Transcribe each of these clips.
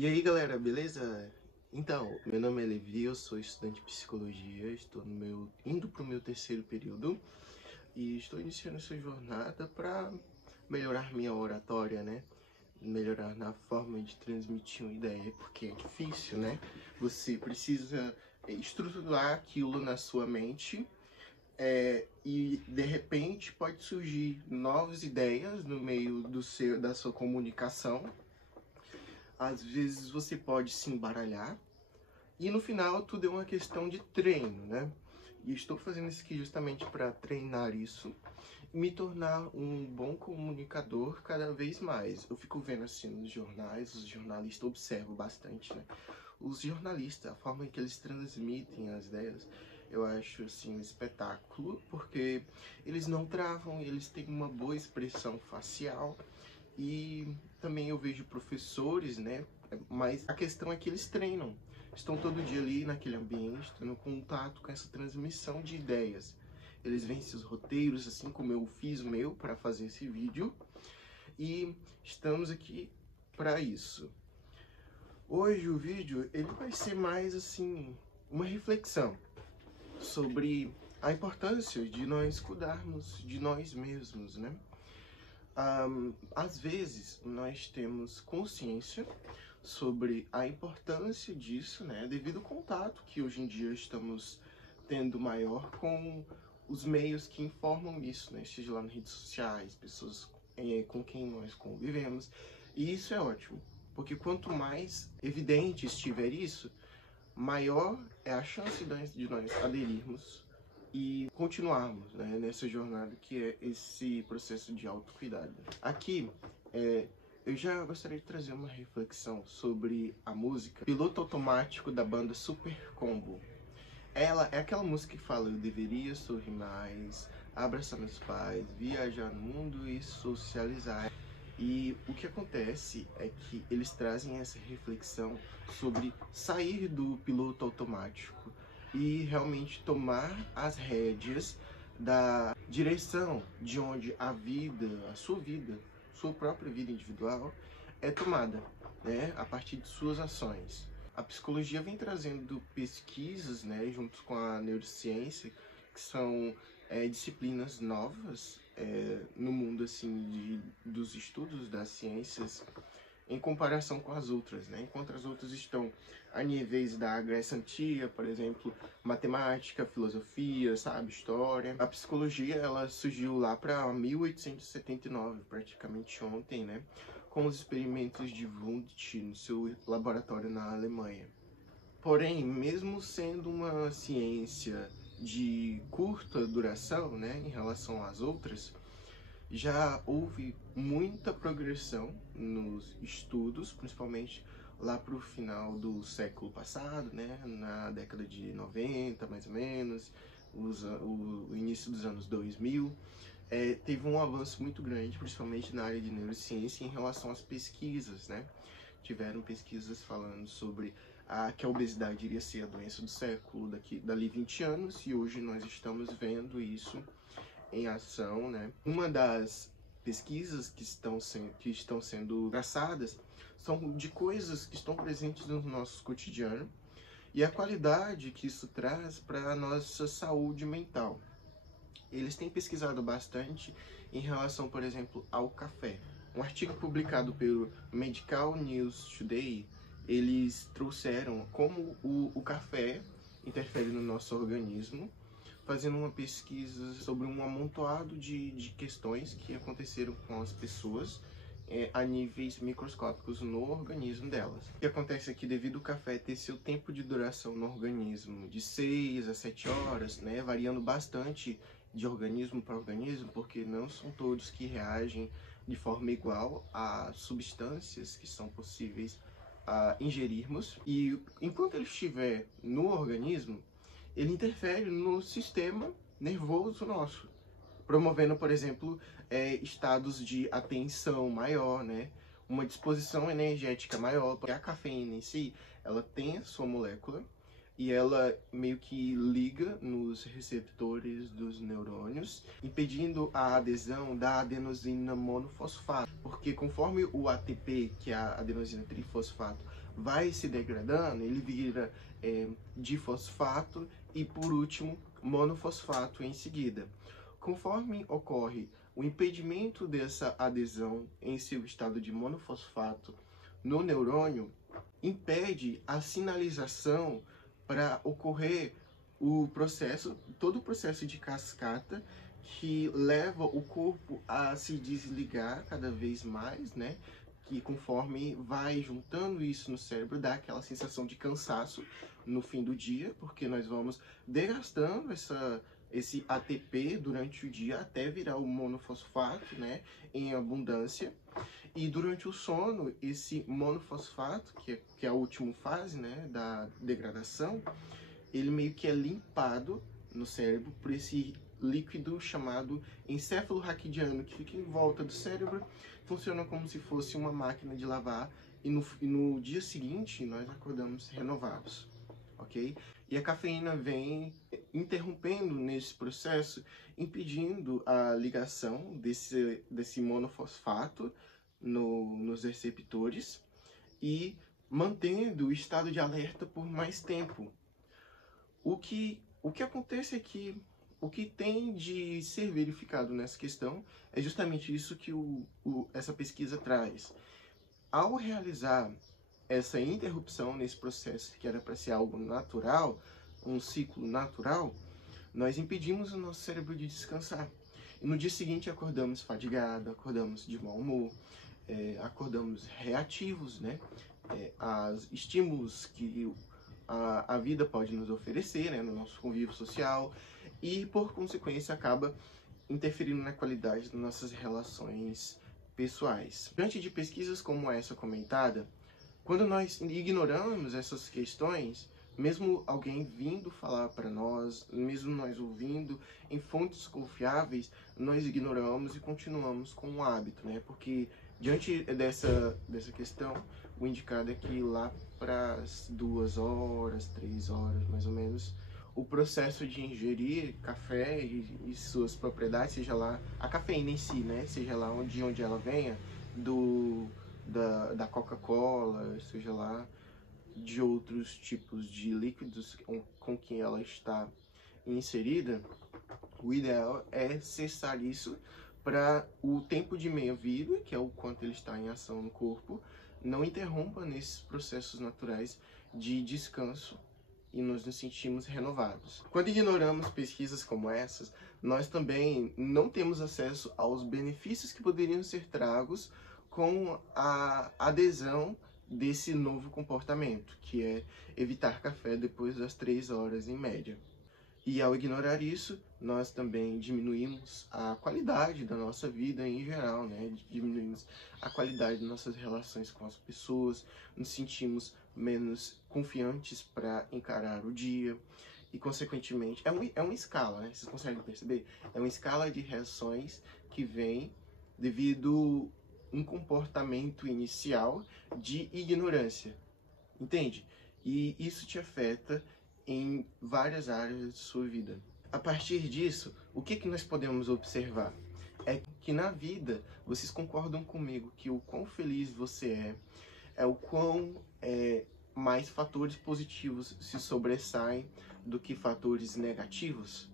E aí galera, beleza? Então, meu nome é Levi, eu sou estudante de psicologia, estou indo para o meu terceiro período e estou iniciando essa jornada para melhorar minha oratória, né? Melhorar na forma de transmitir uma ideia, porque é difícil, né? Você precisa estruturar aquilo na sua mente e de repente pode surgir novas ideias no meio da sua comunicação. Às vezes você pode se embaralhar. E no final tudo é uma questão de treino, né? E estou fazendo isso aqui justamente para treinar isso e me tornar um bom comunicador cada vez mais. Eu fico vendo assim nos jornais, os jornalistas observam bastante, né? Os jornalistas, a forma em que eles transmitem as ideias, eu acho assim um espetáculo, porque eles não travam, eles têm uma boa expressão facial. E também eu vejo professores, né? Mas a questão é que eles treinam. Estão todo dia ali naquele ambiente, tendo contato com essa transmissão de ideias. Eles veem seus roteiros, assim como eu fiz o meu para fazer esse vídeo. E estamos aqui para isso. Hoje o vídeo ele vai ser mais assim uma reflexão sobre a importância de nós cuidarmos de nós mesmos, né? Às vezes nós temos consciência sobre a importância disso, né, devido ao contato que hoje em dia estamos tendo maior com os meios que informam isso, né, seja lá nas redes sociais, pessoas com quem nós convivemos, e isso é ótimo, porque quanto mais evidente estiver isso, maior é a chance de nós aderirmos e continuarmos, né, nessa jornada que é esse processo de autocuidado. Aqui, eu já gostaria de trazer uma reflexão sobre a música Piloto Automático da banda Super Combo. Ela é aquela música que fala: eu deveria sorrir mais, abraçar meus pais, viajar no mundo e socializar. E o que acontece é que eles trazem essa reflexão sobre sair do piloto automático e realmente tomar as rédeas da direção de onde a sua própria vida individual é tomada, né, a partir de suas ações. A psicologia vem trazendo pesquisas, né, junto com a neurociência, que são disciplinas novas no mundo assim dos estudos das ciências em comparação com as outras, né? Enquanto as outras estão a níveis da Grécia Antiga, por exemplo, matemática, filosofia, sabe, história. A psicologia, ela surgiu lá para 1879, praticamente ontem, né? Com os experimentos de Wundt no seu laboratório na Alemanha. Porém, mesmo sendo uma ciência de curta duração, né, em relação às outras, já houve muita progressão nos estudos, principalmente lá para o final do século passado, né, na década de 90, mais ou menos, o início dos anos 2000. Teve um avanço muito grande, principalmente na área de neurociência, em relação às pesquisas, né? Tiveram pesquisas falando sobre que a obesidade iria ser a doença do século dali 20 anos, e hoje nós estamos vendo isso em ação, né? Uma das pesquisas que estão sendo traçadas são de coisas que estão presentes no nosso cotidiano e a qualidade que isso traz para a nossa saúde mental. Eles têm pesquisado bastante em relação, por exemplo, ao café. Um artigo publicado pelo Medical News Today, eles trouxeram como o café interfere no nosso organismo, fazendo uma pesquisa sobre um amontoado de questões que aconteceram com as pessoas a níveis microscópicos no organismo delas. O que acontece é que, devido ao café ter seu tempo de duração no organismo de 6 a 7 horas, né, variando bastante de organismo para organismo, porque não são todos que reagem de forma igual a substâncias que são possíveis ingerirmos, e enquanto ele estiver no organismo, ele interfere no sistema nervoso nosso, promovendo, por exemplo, estados de atenção maior, né? Uma disposição energética maior, porque a cafeína em si, ela tem a sua molécula, e ela meio que liga nos receptores dos neurônios, impedindo a adesão da adenosina monofosfato, porque conforme o ATP, que é a adenosina trifosfato, vai se degradando, ele vira difosfato e, por último, monofosfato em seguida. Conforme ocorre o impedimento dessa adesão em seu estado de monofosfato no neurônio, impede a sinalização para ocorrer todo o processo de cascata que leva o corpo a se desligar cada vez mais, né? Que conforme vai juntando isso no cérebro, dá aquela sensação de cansaço no fim do dia, porque nós vamos desgastando esse ATP durante o dia até virar o monofosfato, né, em abundância. E durante o sono, esse monofosfato, que é a última fase, né, da degradação, ele meio que é limpado no cérebro por esse líquido chamado encéfalo raquidiano, que fica em volta do cérebro, funciona como se fosse uma máquina de lavar, e no dia seguinte nós acordamos renovados, ok? E a cafeína vem interrompendo nesse processo, impedindo a ligação desse monofosfato nos receptores e mantendo o estado de alerta por mais tempo. O que acontece é que o que tem de ser verificado nessa questão é justamente isso que essa pesquisa traz. Ao realizar essa interrupção nesse processo, que era para ser algo natural, um ciclo natural, nós impedimos o nosso cérebro de descansar. E no dia seguinte acordamos fadigados, acordamos de mau humor, acordamos reativos, né, aos estímulos que a vida pode nos oferecer, né, no nosso convívio social, e por consequência acaba interferindo na qualidade das nossas relações pessoais. Diante de pesquisas como essa comentada, quando nós ignoramos essas questões, mesmo alguém vindo falar para nós, mesmo nós ouvindo em fontes confiáveis, nós ignoramos e continuamos com o hábito, né? Porque diante dessa questão, o indicado é que lá para as 2 horas, 3 horas mais ou menos, o processo de ingerir café e suas propriedades, seja lá a cafeína em si, né? Seja lá de onde ela venha, da Coca-Cola, seja lá de outros tipos de líquidos com que ela está inserida, o ideal é cessar isso para o tempo de meia-vida, que é o quanto ele está em ação no corpo, não interrompa nesses processos naturais de descanso e nos sentimos renovados. Quando ignoramos pesquisas como essas, nós também não temos acesso aos benefícios que poderiam ser tragos com a adesão desse novo comportamento, que é evitar café depois das 3 horas em média. E ao ignorar isso, nós também diminuímos a qualidade da nossa vida em geral, né? Diminuímos a qualidade das nossas relações com as pessoas, nos sentimos menos confiantes para encarar o dia e, consequentemente, é uma escala, né? Vocês conseguem perceber? É uma escala de reações que vem devido um comportamento inicial de ignorância, entende? E isso te afeta em várias áreas de sua vida. A partir disso, o que nós podemos observar? É que na vida, vocês concordam comigo que o quão feliz você é o quão mais fatores positivos se sobressaem do que fatores negativos?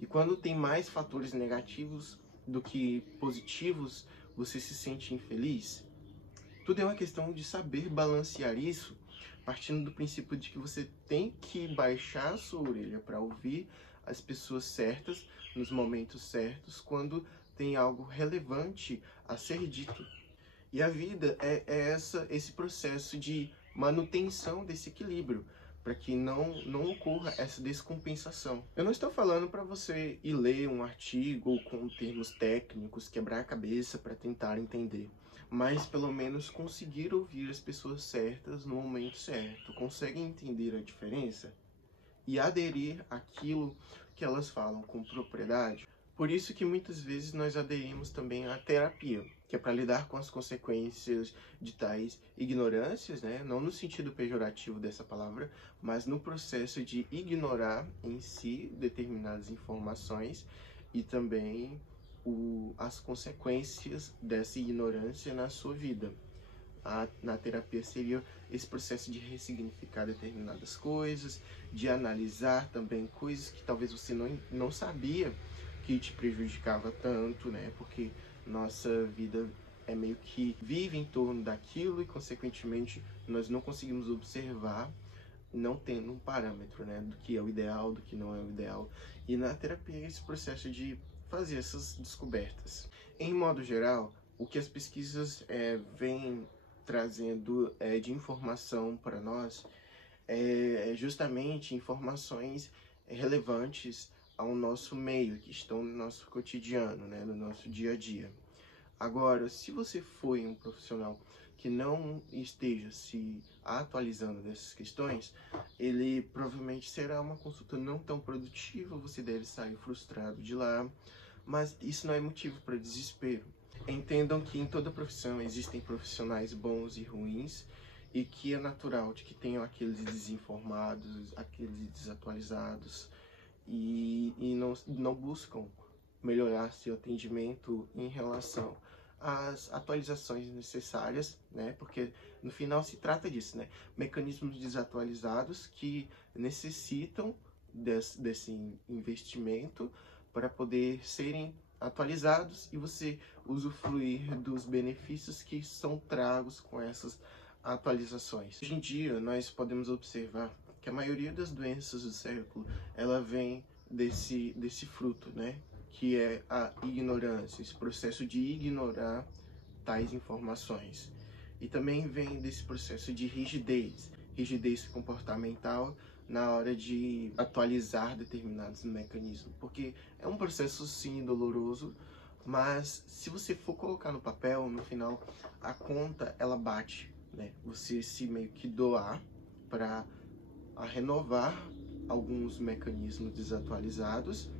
E quando tem mais fatores negativos do que positivos, você se sente infeliz? Tudo é uma questão de saber balancear isso, partindo do princípio de que você tem que baixar a sua orelha para ouvir as pessoas certas, nos momentos certos, quando tem algo relevante a ser dito. E a vida é esse processo de manutenção desse equilíbrio, para que não ocorra essa descompensação. Eu não estou falando para você ir ler um artigo com termos técnicos, quebrar a cabeça para tentar entender, mas pelo menos conseguir ouvir as pessoas certas no momento certo. Conseguem entender a diferença? E aderir àquilo que elas falam com propriedade? Por isso que muitas vezes nós aderimos também à terapia, que é para lidar com as consequências de tais ignorâncias, né? Não no sentido pejorativo dessa palavra, mas no processo de ignorar em si determinadas informações e também as consequências dessa ignorância na sua vida. Na terapia seria esse processo de ressignificar determinadas coisas, de analisar também coisas que talvez você não sabia que te prejudicava tanto, né? Porque nossa vida é meio que vive em torno daquilo e, consequentemente, nós não conseguimos observar, não tendo um parâmetro, né? Do que é o ideal, do que não é o ideal. E na terapia é esse processo de fazer essas descobertas. Em modo geral, o que as pesquisas vêm trazendo de informação para nós é justamente informações relevantes ao nosso meio, que estão no nosso cotidiano, né, no nosso dia a dia. Agora, se você for um profissional que não esteja se atualizando dessas questões, ele provavelmente será uma consulta não tão produtiva, você deve sair frustrado de lá, mas isso não é motivo para desespero. Entendam que em toda profissão existem profissionais bons e ruins, e que é natural de que tenham aqueles desinformados, aqueles desatualizados, e não buscam melhorar seu atendimento em relação às atualizações necessárias, né? Porque no final se trata disso, né? Mecanismos desatualizados que necessitam desse investimento para poder serem atualizados e você usufruir dos benefícios que são tragos com essas atualizações. Hoje em dia, nós podemos observar que a maioria das doenças do século, ela vem desse fruto, né? Que é a ignorância, esse processo de ignorar tais informações. E também vem desse processo de rigidez comportamental na hora de atualizar determinados mecanismos, porque é um processo sim doloroso, mas se você for colocar no papel, no final a conta ela bate, né? Você se meio que doar para renovar alguns mecanismos desatualizados,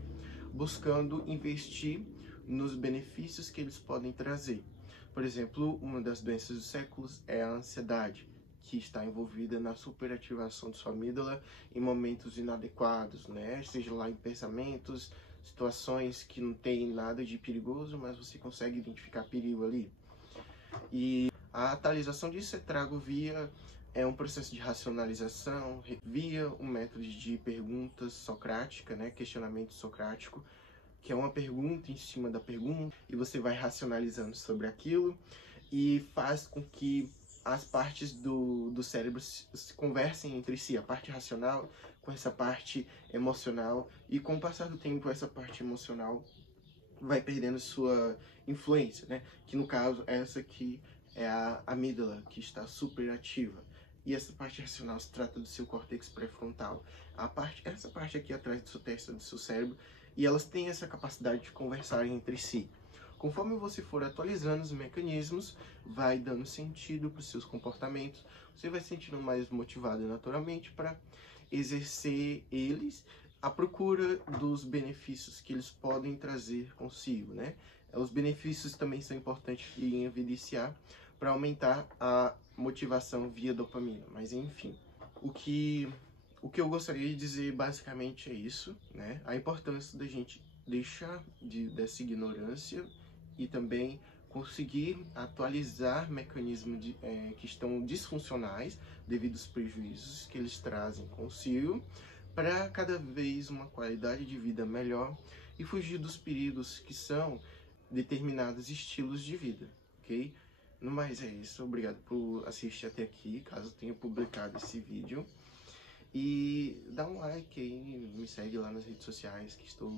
buscando investir nos benefícios que eles podem trazer. Por exemplo, uma das doenças dos séculos é a ansiedade, que está envolvida na superativação de sua amígdala em momentos inadequados, né? Seja lá em pensamentos, situações que não tem nada de perigoso, mas você consegue identificar perigo ali. E a atualização disso é trago via um processo de racionalização, via um método de perguntas socrática, né? Questionamento socrático, que é uma pergunta em cima da pergunta, e você vai racionalizando sobre aquilo, e faz com que as partes do cérebro se conversem entre si, a parte racional com essa parte emocional, e com o passar do tempo essa parte emocional vai perdendo sua influência, né? Que no caso essa aqui é a amígdala, que está super ativa. E essa parte racional se trata do seu córtex pré-frontal. Essa parte aqui atrás da sua testa, do seu cérebro, e elas têm essa capacidade de conversar entre si. Conforme você for atualizando os mecanismos, vai dando sentido para os seus comportamentos, você vai se sentindo mais motivado naturalmente para exercer eles à procura dos benefícios que eles podem trazer consigo, né? Os benefícios também são importantes em evidenciar para aumentar a motivação via dopamina, mas enfim, o que eu gostaria de dizer basicamente é isso, né? A importância da gente deixar dessa ignorância e também conseguir atualizar mecanismos que estão disfuncionais devido aos prejuízos que eles trazem consigo, para cada vez uma qualidade de vida melhor e fugir dos perigos que são determinados estilos de vida, ok? No mais é isso, obrigado por assistir até aqui, caso tenha publicado esse vídeo. E dá um like aí, me segue lá nas redes sociais, que estou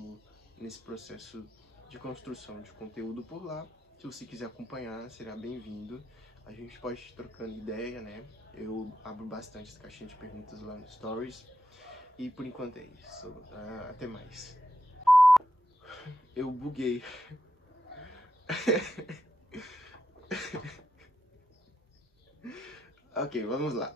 nesse processo de construção de conteúdo por lá. Se você quiser acompanhar, será bem-vindo. A gente pode ir trocando ideia, né? Eu abro bastante essa caixinha de perguntas lá no Stories. E por enquanto é isso. Até mais. Eu buguei. Ok, vamos lá.